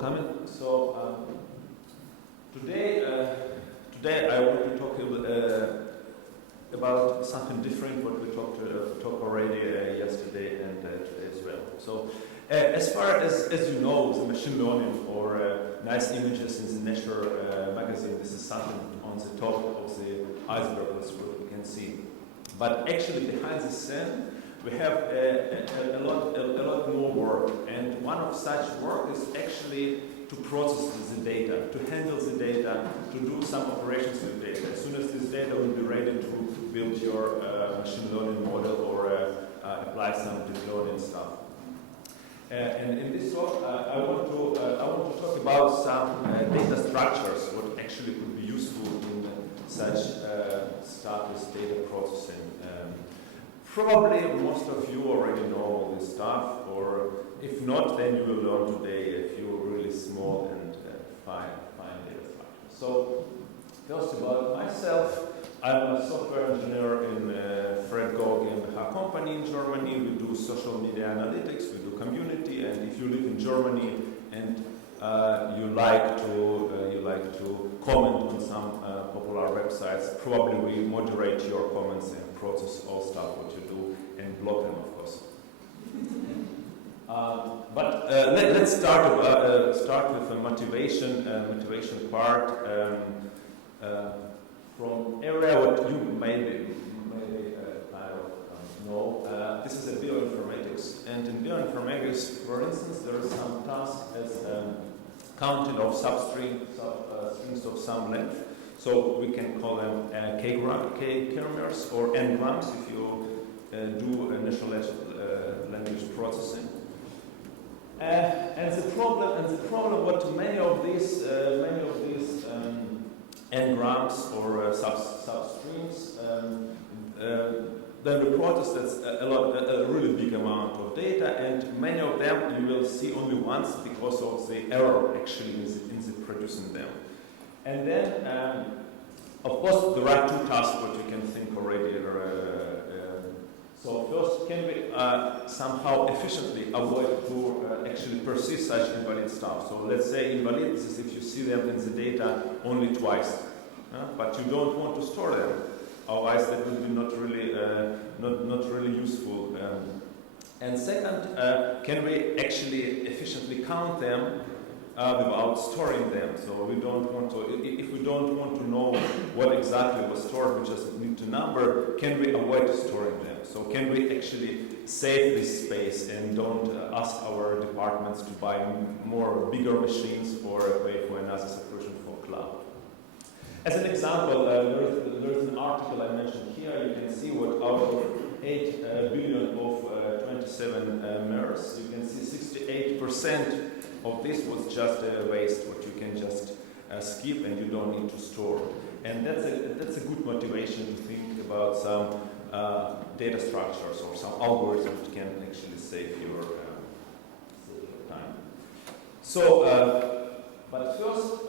coming. So today I want to talk about something different. What we talked already yesterday and today as well. So as far as you know, the machine learning or nice images in the Nature magazine, this is something on the top of the iceberg, that's what we can see. But actually behind the scene, we have a lot more work, and one of such work is actually to process the data, to handle the data, to do some operations with data. As soon as this data will be ready to build your machine learning model or apply some deep learning stuff. And in this talk, I want to talk about some data structures, what actually could be useful in such stuff as data processing. Probably most of you already know all this stuff, or if not, then you will learn today a few really small and fine data structures. So, first about myself, I'm a software engineer in Fred Gorg and her company in Germany. We do social media analytics, we do community, and if you live in Germany and you like to comment on some popular websites, probably we moderate your comments and process all stuff what you do and block them, of course. Let's start with the motivation part from area what you maybe kind of know. This is a bioinformatics, and in bioinformatics, for instance, there is some task as counting of strings of some length. So we can call them k-grammars or n-grams if you do natural language processing. And the problem what many of these n-grams or substrings then the process that's a really big amount of data, and many of them you will see only once because of the error actually in the producing them. And then, of course, there are two tasks what you can think already. So first, can we somehow efficiently avoid to actually persist such invalid stuff? So let's say invalid, this is if you see them in the data only twice, but you don't want to store them. Otherwise, that will be not really useful. And second, can we actually efficiently count them without storing them? So we don't want to, if we don't want to know what exactly was stored, we just need to number, can we avoid storing them? So can we actually save this space and don't ask our departments to buy bigger machines or pay for another subscription for cloud? As an example, there is an article I mentioned here. You can see what out of 8 billion of 27 MERS, you can see 68% of this was just waste, what you can just skip and you don't need to store. And that's a good motivation to think about some data structures or some algorithms that can actually save your time. So, but first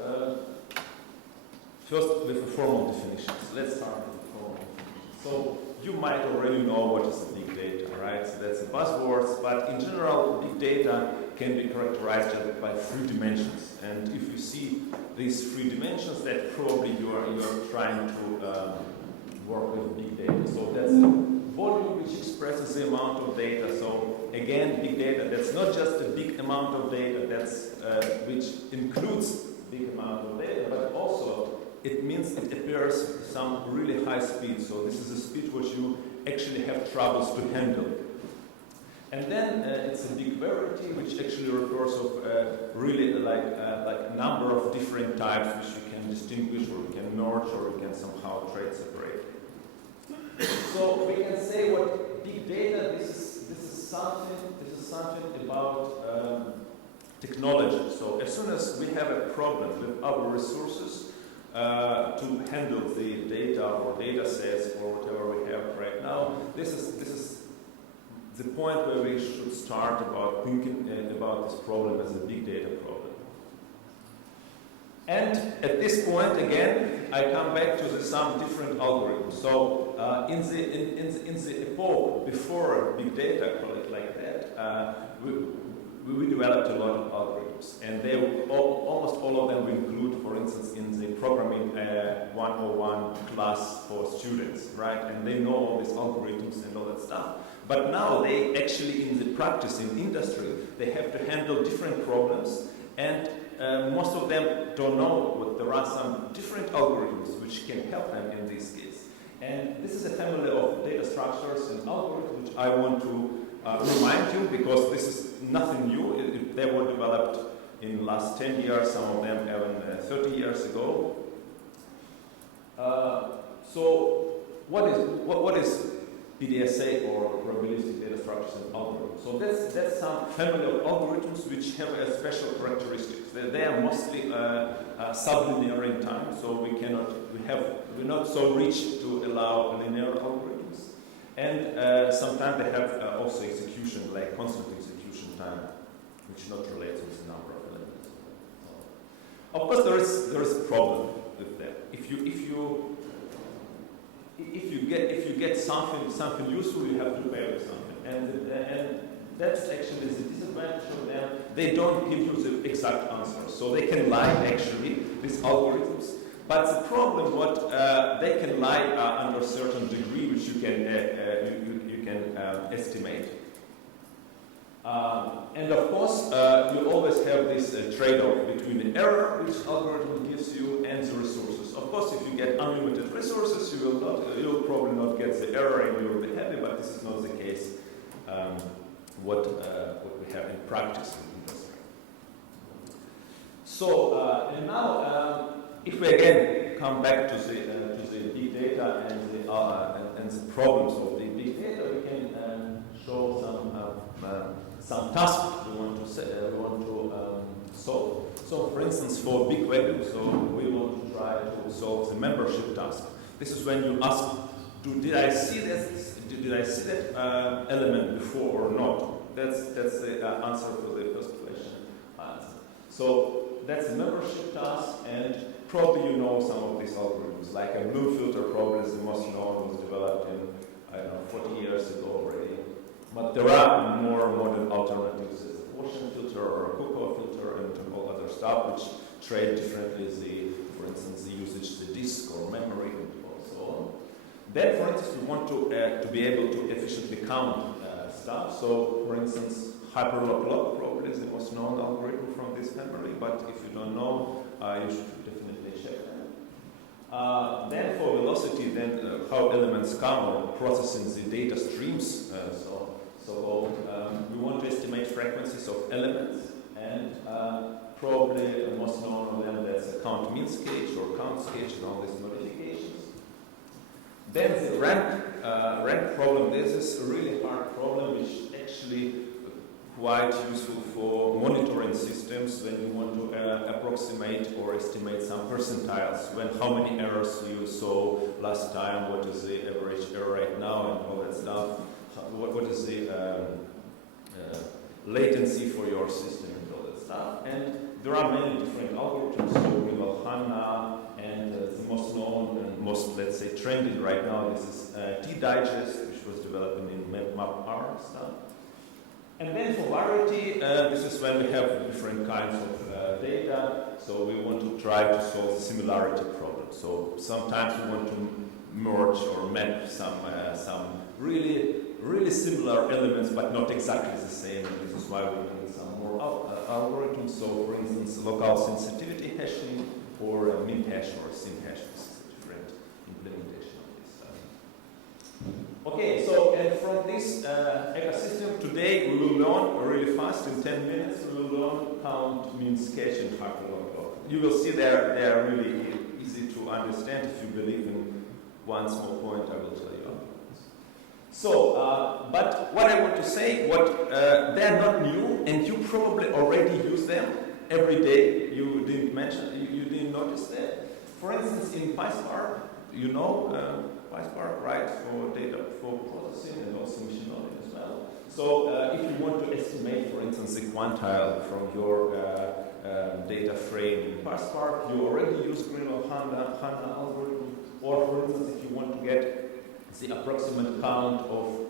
with the formal definitions. Let's start with the formal definitions. So you might already know what is big data, right? So that's the buzzwords, but in general, big data can be characterized by 3 dimensions. And if you see these 3 dimensions, that probably you are trying to work with big data. So that's the volume which expresses the amount of data. So again, big data, that's not just a big amount of data, that's which includes big amount of data, but also it means it appears some really high speed. So this is a speed which you actually have troubles to handle. And then it's a big variety, which actually refers of really like number of different types which you can distinguish, or you can merge, or you can somehow trade separate. So we can say what big data. This is something about technology. So as soon as we have a problem with our resources to handle the data or data sets or whatever we have right now, this is the point where we should start about thinking about this problem as a big data problem. And at this point, again, I come back to some different algorithms. So in the epoch before big data, call it like that, we developed a lot of algorithms. algorithms, and they almost all of them will include, for instance, in the programming 101 class for students, right? And they know all these algorithms and all that stuff. But now they actually, in the practice, in industry, they have to handle different problems, and most of them don't know, but there are some different algorithms which can help them in this case. And this is a family of data structures and algorithms which I want to remind you, because this is nothing new. They were developed in the last 10 years, some of them even 30 years ago. So what is PDSA, or probabilistic data structures and algorithms? So that's some family of algorithms which have a special characteristics. They are mostly sublinear in time, so we're not so rich to allow linear algorithms. And sometimes they have also execution, like constant execution time, which not relates with the number of elements. So, of course, there is a problem with that. If you get something useful, you have to pay for something, and that's actually the disadvantage of them. They don't give you the exact answer, so they can lie actually, these algorithms. But the problem, what they can lie under a certain degree, which you can estimate. And of course, you always have this trade-off between the error which algorithm gives you and the resources. Of course, if you get unlimited resources, you will probably not get the error and you will be happy. But this is not the case. What we have in practice in industry. So and now, if we again come back to the big data and the problems of the big data, we can show some tasks we want to solve. So, for instance, for big value, so we want to try to solve the membership task. This is when you ask, did I see that element before or not? That's the answer for the first question. So that's a membership task, and probably you know some of these algorithms, like a blue filter probably is the most known, was developed in, 40 years ago already. But there are more modern alternatives, as a quotient filter or a Cook filter and all other stuff, which trade differently, for instance, the usage, the disk or memory and so on. Then, for instance, we want to be able to efficiently count stuff. So, for instance, hyperlog probably is the most known algorithm from this family, but if you don't know, you should definitely check them. Then for velocity, how elements come, or processing the data streams, we want to estimate frequencies of elements, and probably the most known of them, that's a count means gauge or count gauge and all these modifications. Then the rank problem. This is a really hard problem, which actually quite useful for monitoring systems when you want to approximate or estimate some percentiles, when how many errors you saw last time, what is the average error right now, and all that stuff. What is the latency for your system and all that stuff. And there are many different algorithms, so HANA, and the most known and most, let's say, trending right now, this is T-Digest, which was developed in MapR stuff. And then for variety, this is when we have different kinds of data, so we want to try to solve the similarity problem. So sometimes we want to merge or map some really similar elements, but not exactly the same. And this is why we need some more algorithms. So, for instance, local sensitivity hashing or min hash or sim hash. This is a different implementation of this stuff. Okay, so and from this ecosystem today, we will learn really fast. In 10 minutes, we will learn count, means, cache, and hyperlog. You will see they are really easy to understand. If you believe in one small point, I will tell you. So, but what I want to say, they're not new, and you probably already use them every day. You didn't mention, you didn't notice that. For instance, in PySpark, you know PySpark, right, for data for processing and also machine learning as well. So, if you want to estimate, for instance, a quantile from your data frame in PySpark, you already use HANA algorithm. Or, for instance, if you want to get the approximate count of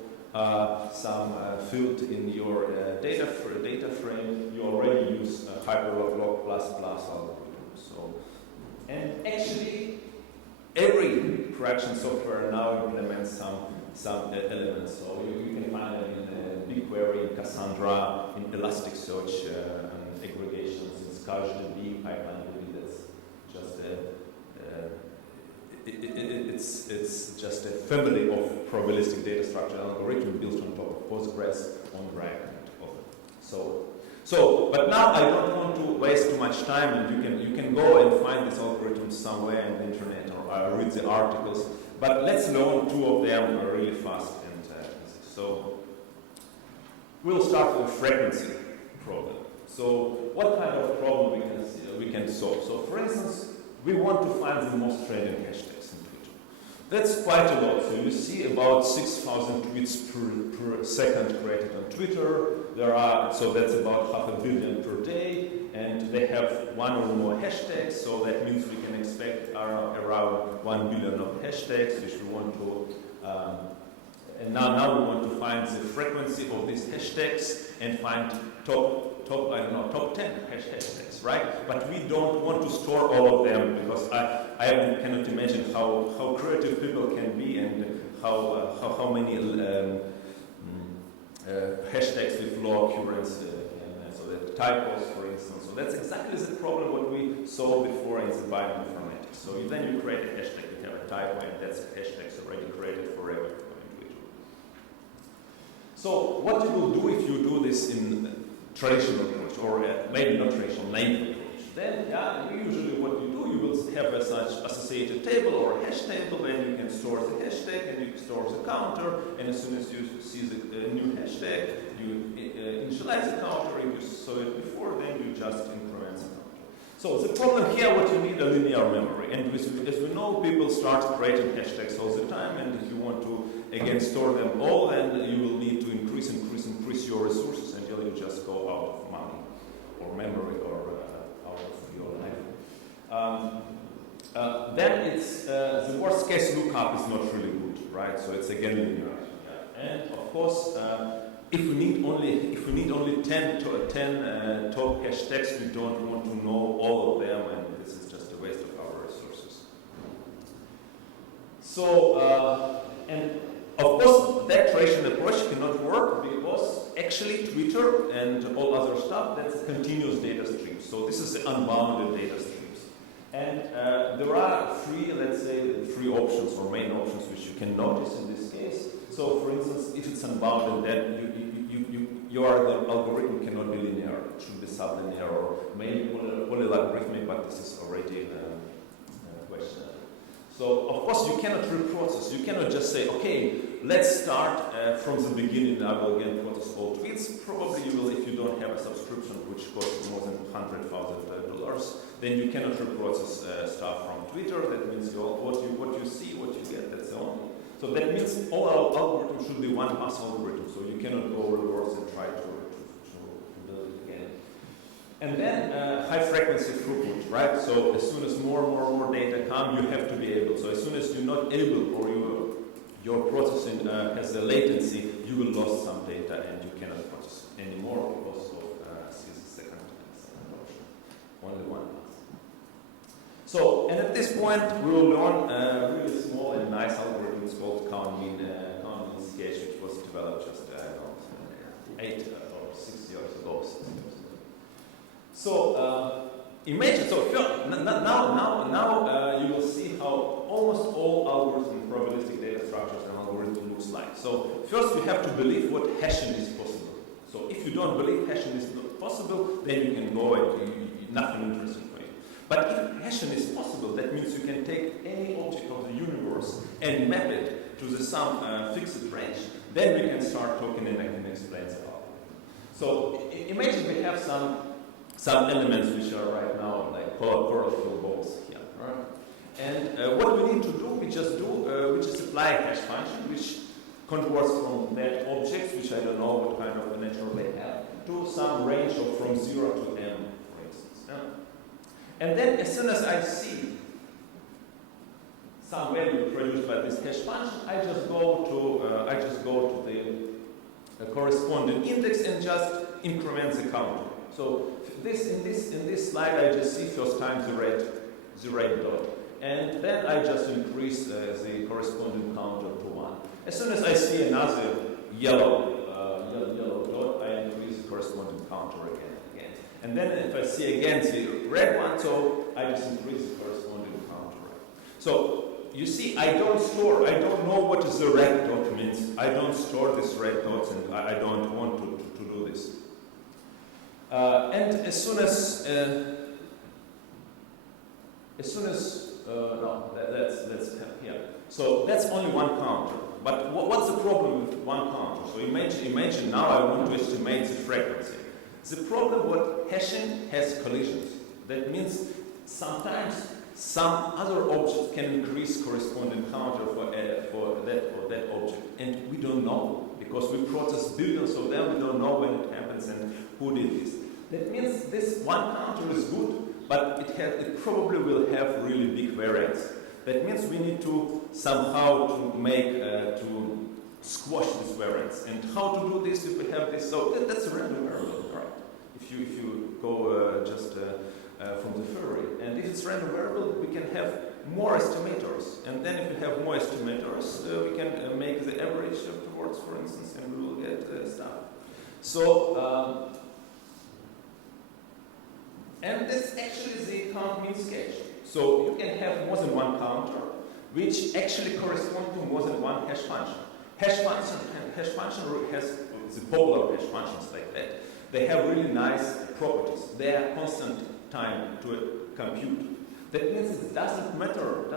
some field in your data frame, you already use hyperlog log plus plus algorithm. So, and actually, every production software now implements some elements. So you can find them in BigQuery, in Cassandra, in Elasticsearch, aggregations, in ScarageDB, PipelineDB. That's just it's just a family of probabilistic data structure algorithm built on top of Postgres, on RAG, and all. But now I don't want to waste too much time, and you can go and find these algorithms somewhere on the internet or read the articles. But let's learn two of them really fast. And so we'll start with the frequency problem. So what kind of problem we can solve? So for instance, we want to find the most trending hashtags in Twitter. That's quite a lot. So you see about 6,000 tweets per second created on Twitter. So that's about 500 million per day, and they have one or more hashtags. So that means we can expect around 1 billion of hashtags, which we want to. And now we want to find the frequency of these hashtags and find top 10 hashtags, right? But we don't want to store all of them because I cannot imagine how creative people can be and how many hashtags with low occurrence, so that typos, for instance. So that's exactly the problem what we saw before in the bioinformatics. So then you create a hashtag, you have a typo, and that's a hashtag already created forever on Twitter. So what you will do if you do this in traditional approach, or maybe not traditional, naive approach, then usually what you do, you will have a such associated table or a hash table, then you can store the hashtag and you store the counter, and as soon as you see the new hashtag, you initialize the counter. If you saw it before, then you just increment the counter. So the problem here, what you need a linear memory, and as we know, people start creating hashtags all the time, and if you want to again store them all, then you will need to increase your resources until you just go out of money or memory or out of your life. Then it's the worst case lookup is not really good, right? So it's again linear. And of course, if we need only 10 top hashtags, we don't want to know all of them, and this is just a waste of our resources. So and of course, that traditional approach cannot work because actually Twitter and all other stuff, that's continuous data streams. So this is the unbounded data streams. And there are three options or main options which you can notice in this case. So for instance, if it's unbounded, then the algorithm cannot be linear. It should be sublinear or maybe polylogarithmic, but this is already a question. So, of course, you cannot reprocess. You cannot just say, okay, let's start from the beginning. I will again process all tweets. Probably you will, if you don't have a subscription which costs more than $100,000, then you cannot reprocess stuff from Twitter. That means what you see, what you get, that's the only. So that means all our algorithms should be one pass algorithm. So you cannot go reverse and try to build it again. And then high frequency throughput, right? So as soon as more data come, you have to be able. So as soon as you're not able or your processing has a latency, you will lose some data and you cannot process anymore because of second option. Only one pass. So, and at this point, we will learn a really small and nice algorithm called count-mean CH, which was developed just 8 or 6 years ago. So imagine. So now you will see how almost all algorithms, probabilistic data structures, and algorithm looks like. So first, we have to believe what hashing is possible. So if you don't believe hashing is not possible, then you can go and nothing interesting for you. But if hashing is possible, that means you can take any object of the universe and map it to some fixed range. Then we can start talking and I can explain the algorithm. So imagine we have some elements which are right now like colorful balls here. Right? And what we need to do, we just apply a hash function which converts from that object, which I don't know what kind of a nature they have, to some range of from 0 to m, for instance. Yeah? And then as soon as I see some value produced by this hash function, I just go to the corresponding index and just increment the counter. So in this slide, I just see first time the red dot, and then I just increase the corresponding counter to 1. As soon as I see another yellow dot, I increase the corresponding counter again. And then if I see again the red one, so I just increase the corresponding counter. So you see, I don't know what is the red dot means. I don't store this red dots, and I don't want to do this. And as soon as let's have here. So that's only one counter. But what's the problem with one counter? So imagine now I want to estimate the frequency. The problem what hashing has collisions. That means sometimes some other object can increase corresponding counter for that object, and we don't know because we process billions of them. We don't know when it happens and who did this. That means this one counter is good, but it probably will have really big variance. That means we need to somehow to squash this variance. And how to do this if we have this? So that's a random variable, right? If you go from the theory, and if it's random variable, we can have more estimators. And then if we have more estimators, we can make the average afterwards, for instance, and we will get stuff. So. And this actually is the count mean sketch. So you can have more than one counter, which actually correspond to more than one hash function. Hash function has the polar hash functions like that. They have really nice properties. They are constant time to compute. That means it doesn't matter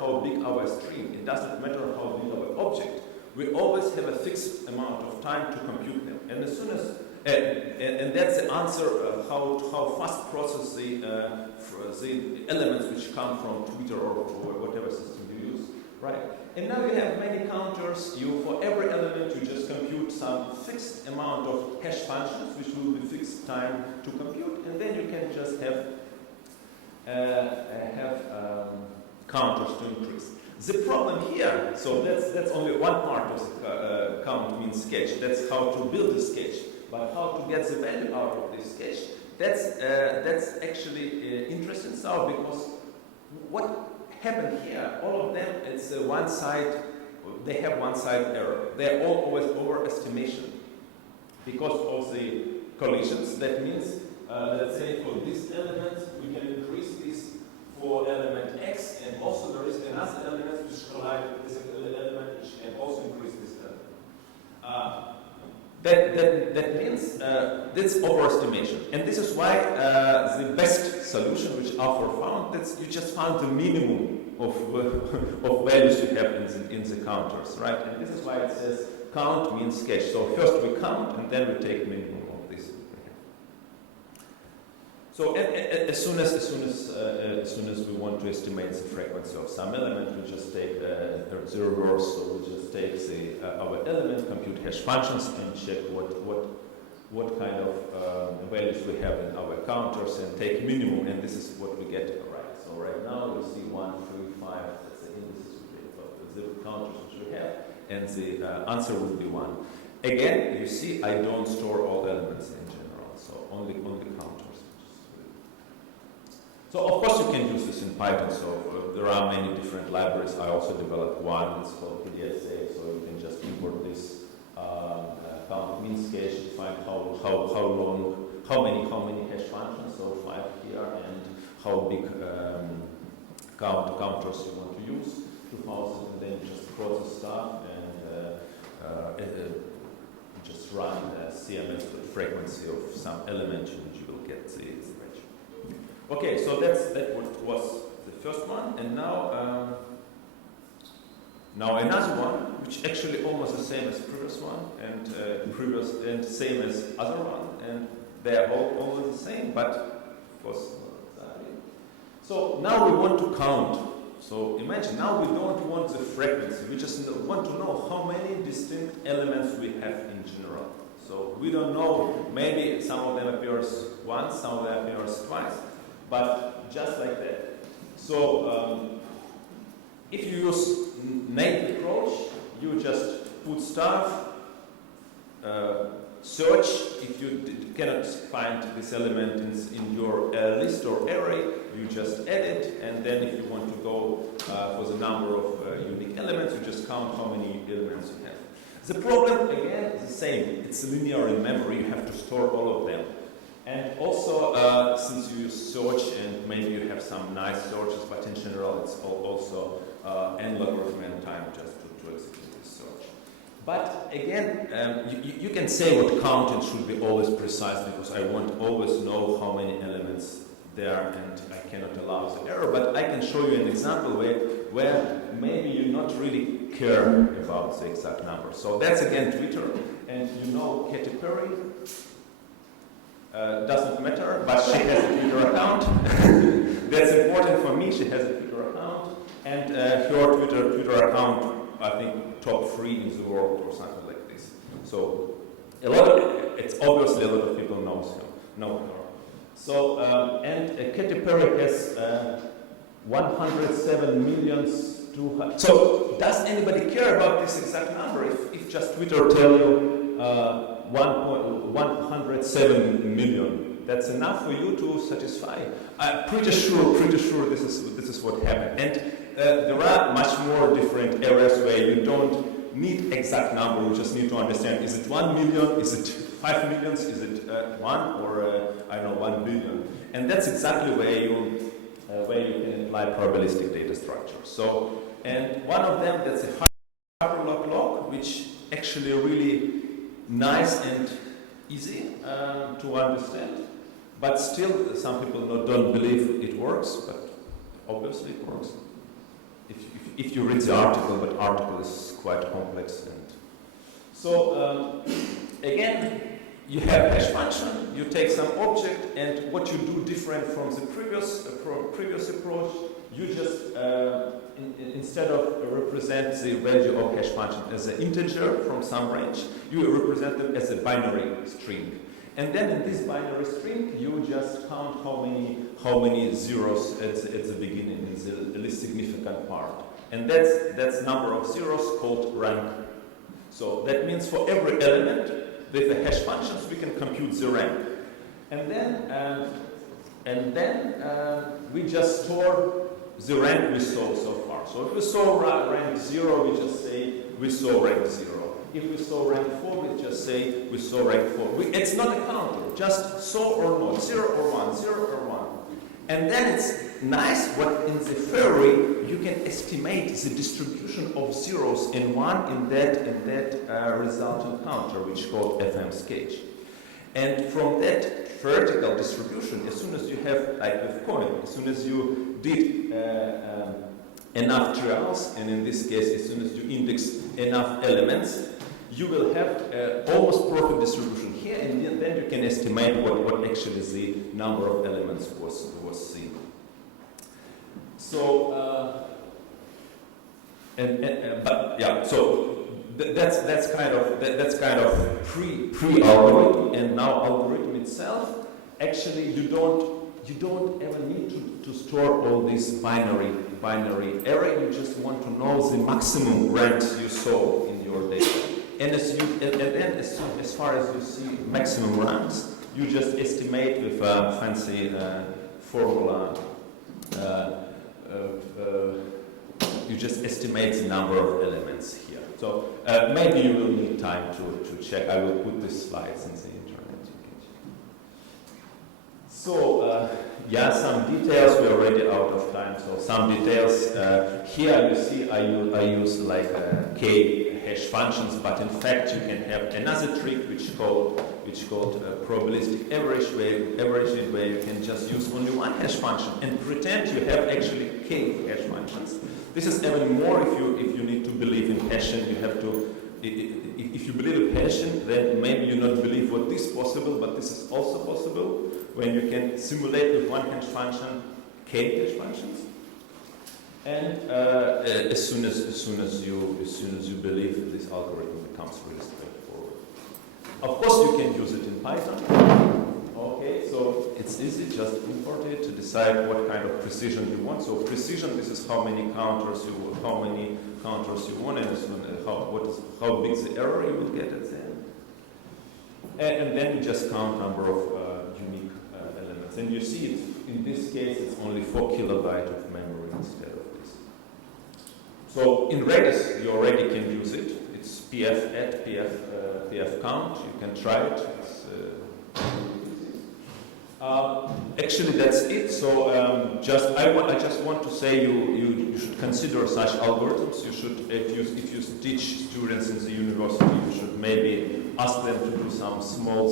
how big our stream. It doesn't matter how big our object. We always have a fixed amount of time to compute them. And as soon as and that's the answer how fast process the elements which come from Twitter or whatever system you use, right? And now you have many counters. For every element you just compute some fixed amount of hash functions, which will be fixed time to compute, and then you can just have counters to increase. The problem here, so that's only one part of the count mean sketch. That's how to build a sketch. But how to get the value out of this sketch, that's actually interesting now, because what happened here, all of them, it's one side, they have one side error. They're all always overestimation because of the collisions. That means, let's say for this element, we can increase this for element X, and also there is another element which collides with this element which can also increase this element. That means that's overestimation, and this is why the best solution which Arthur found, that's you just found the minimum of values you have in the counters, right? And this is why it says count mean sketch. So first we count, and then we take minimum of this. So as soon as we want to estimate the frequency of some element, we just take the reverse. So we just take our element, compute hash functions, and check what kind of values we have in our counters, and take minimum, and this is what we get right. So right now you see 1, 3, 5. That's the indices of the counters which we have, and the answer will be 1. Again, you see, I don't store all elements in general, so only counters. So of course you can use this in Python. So there are many different libraries. I also developed one. It's called PDSA. So you can just import this count mean sketch to find how many hash functions. So 5 here, and how big counters you want to use. 2000, and then you just process stuff and just run CMS with frequency of some element, which you will get the ratio. Okay, so that was the first one, and now another one, which actually almost the same as the previous one, and same as other one, and they are all almost the same, but of course not exactly. So now we want to count. So imagine now we don't want the frequency. We just want to know how many distinct elements we have in general. So we don't know. Maybe some of them appears once, some of them appears twice. But just like that. So if you use naive approach, you just put stuff search. If you cannot find this element in your list or array, you just add it, and then if you want to go for the number of unique elements, you just count how many elements you have. The problem, again, is the same. It's linear in memory. You have to store all of them. And also, since you use search, and maybe you have some nice searches, but in general, it's also n logarithm time just to execute this search. But again, you can say what counting should be always precise, because I won't always know how many elements there, and I cannot allow the error. But I can show you an example where maybe you not really care about the exact number. So that's again Twitter, and you know Katy Perry. Doesn't matter, but she has a Twitter account. That's important for me. She has a Twitter account, and her Twitter account, I think, top 3 in the world or something like this. So it's obviously a lot of people know her. So and Katy Perry has 107 million. So does anybody care about this exact number? If just Twitter tell you 107 million, that's enough for you to satisfy. I'm pretty sure this is what happened. And there are much more different areas where you don't need exact number. You just need to understand: is it 1 million? Is it 5 millions? Is it 1 or I don't know, 1 billion? And that's exactly where you can apply probabilistic data structure. So, and one of them, that's a hyperlog log, which actually really nice and easy to understand, but still some people don't believe it works, but obviously it works. If you read the article, but article is quite complex. And so again, you have hash function, you take some object, and what you do different from the previous approach, you just, instead of represent the value of hash function as an integer from some range, you represent it as a binary string. And then in this binary string, you just count how many zeros at the beginning in the least significant part. And that's number of zeros called rank. So that means for every element with the hash functions, we can compute the rank. And then we just store the rank we saw so far. So if we saw rank 0, we just say we saw rank 0. If we saw rank 4, we just say we saw rank 4. It's not a counter, just saw or not, 0 or 1, 0 or 1. And then it's nice what in the theory you can estimate the distribution of zeros and 1 in that resultant counter, which is called FM sketch. And from that vertical distribution, as soon as you have, like with coin, as soon as you did enough trials, and in this case, as soon as you index enough elements, you will have almost perfect distribution here, and then you can estimate what actually the number of elements was seen. So, so that's kind of pre-algorithm, and now algorithm itself. Actually, you don't ever need to store all this binary array. You just want to know the maximum ranks you saw in your data. And as far as you see maximum ranks, you just estimate with a fancy formula. You just estimate the number of elements here. So maybe you will need time to check. I will put the slides in the internet. So some details. We're already out of time. So some details. Here you see I use like k hash functions, but in fact you can have another trick which called probabilistic averaging, where you can just use only one hash function and pretend you have actually k hash functions. This is even more if you need to believe in hashing. You have to, if you believe in hashing, then maybe you not believe what is possible, but this is also possible when you can simulate with one hash function k hash functions. And as soon as you believe, this algorithm becomes really straightforward. Of course, you can use it in Python. Okay, so it's easy. Just import it to decide what kind of precision you want. So precision, this is how many counters you want, and how big the error you will get at the end. and then you just count number of unique elements. And you see it, in this case, it's only 4 kilobytes of memory instead of this. So in Redis, you already can use it. It's pf add, pf count. You can try it. It's, actually, that's it. So I just want to say you should consider such algorithms. You should, if you teach students in the university, you should maybe ask them to do some small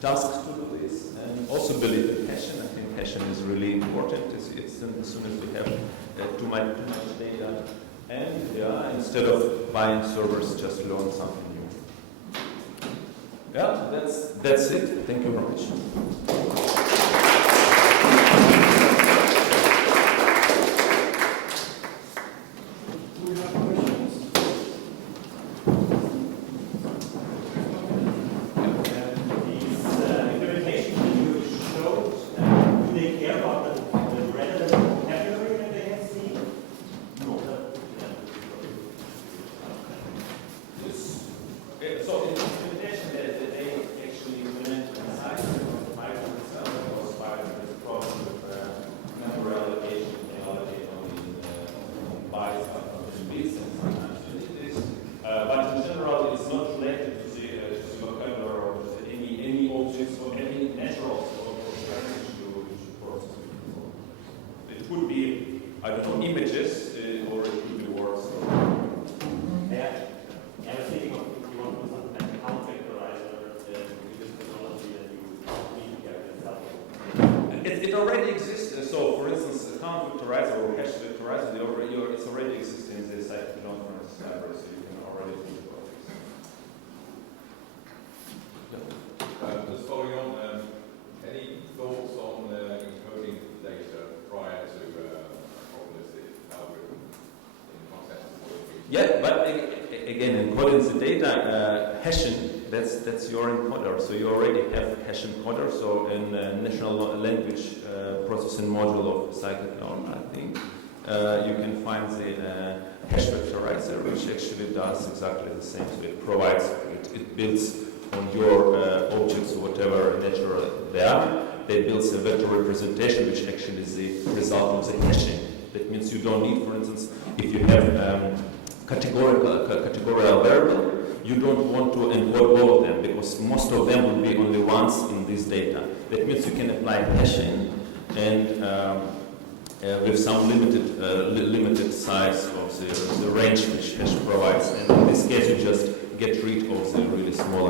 tasks to do this, and also believe in hashing. I think hashing is really important. It's as soon as we have too much data, and instead of buying servers, just learn something new. Yeah, that's it. Thank you very much. It already exists. So, for instance, a count vectorizer or hash vectorizer, it's already exists in the scikit-learn library, so you can already think about this. Just following on, any thoughts on encoding data prior to probabilistic algorithm in the context of what we Yeah, but again, encoding the data, hashing. That's your encoder. So you already have hash encoder. So in natural language processing module of scikit-learn, I think you can find the hash vectorizer, which actually does exactly the same. So it provides, it builds on your objects or whatever natural they are. It builds a vector representation, which actually is the result of the hashing. That means you don't need, for instance, if you have categorical variable, you don't want to encode all of them because most of them will be only once in this data. That means you can apply hashing and with some limited size of the range which hash provides. And in this case, you just get rid of the really small